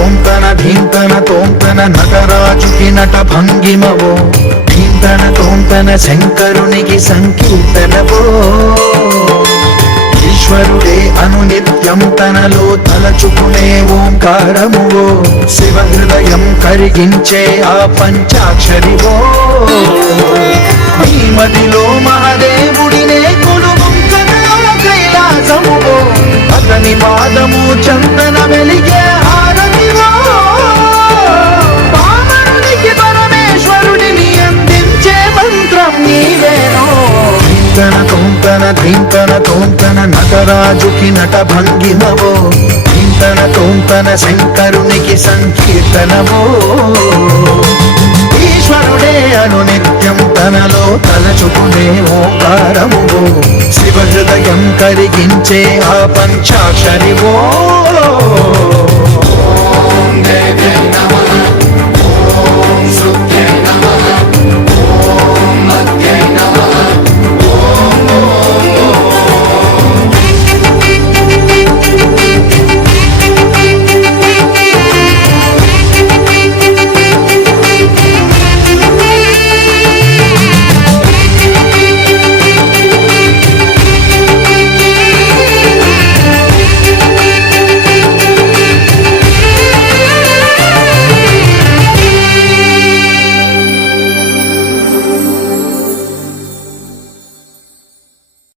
తోంతన ధీంతన తోంతన నటరాజుకి నట భంగిమవో ధీంతన తోంతన శంకరునికి సంకీర్తనవో ఈశ్వరుడే అనునిత్యం తనలో తలచుకునే ఓంకారమువో శివ హృదయం కరిగించే ఆ పంచాక్షరివో ఈ మదిలో మహాదేవుడినే కొలువుంకనలో కైలాసమువో అతని పాదము చందన వెలిగే హారతివో పామరునికి పరమేశ్వరుడిని అందించే మంత్రం నీవేనో ధీంతన తోంతన ధీంతన తోంతన నటరాజుకి నట భంగిమవో ధీంతన తోంతన శంకరునికి సంకీర్తనవో ఈశ్వరుడే అనునిత్యం తనలో తలచుకునే ఓంకారమువో శివ హృదయం కరిగించే ఆ పంచాక్షరివో